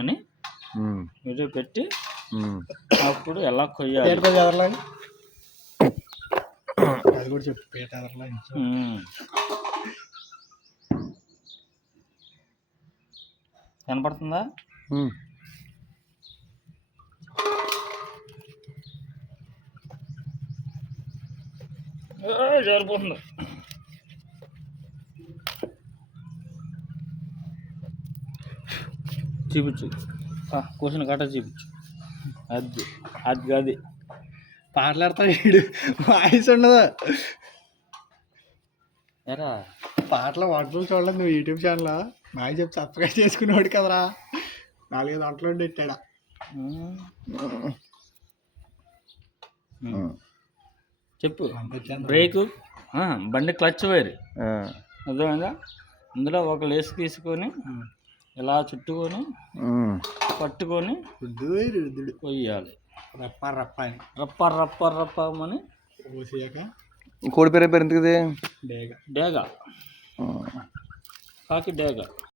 అని వీడియో పెట్టి అప్పుడు ఎలా కొయ్యాలి అది కూడా చెప్పు. పేట ఎదరలా కనపడుతుందా? జారిపోతుంది. చూపించు, కూర్చుని కట్ట చూపించు. అది అది అది పాటలాడతాడు వీడు, వాయిస్ ఉండదు. ఎరా పాటలు వంటలు చూడలేదు నువ్వు యూట్యూబ్ ఛానల్. నాకు చెప్పి సబ్స్క్రైబ్ చేసుకునేవాడు కదరా. 4-5 వంటలు పెట్టాడా. చెప్పు. బ్రేకు, బండి క్లచ్ వైర్ అర్థమైందా? అందులో ఒక లేస్ తీసుకొని ఇలా చుట్టుకొని పట్టుకొని కొయ్యాలి. రప్ప రప్ప అని రప్ప రప్ప రప్ప అని పోసాక కోడి పేరు ఎందుకు డేగ డేగ కాకి డేగ.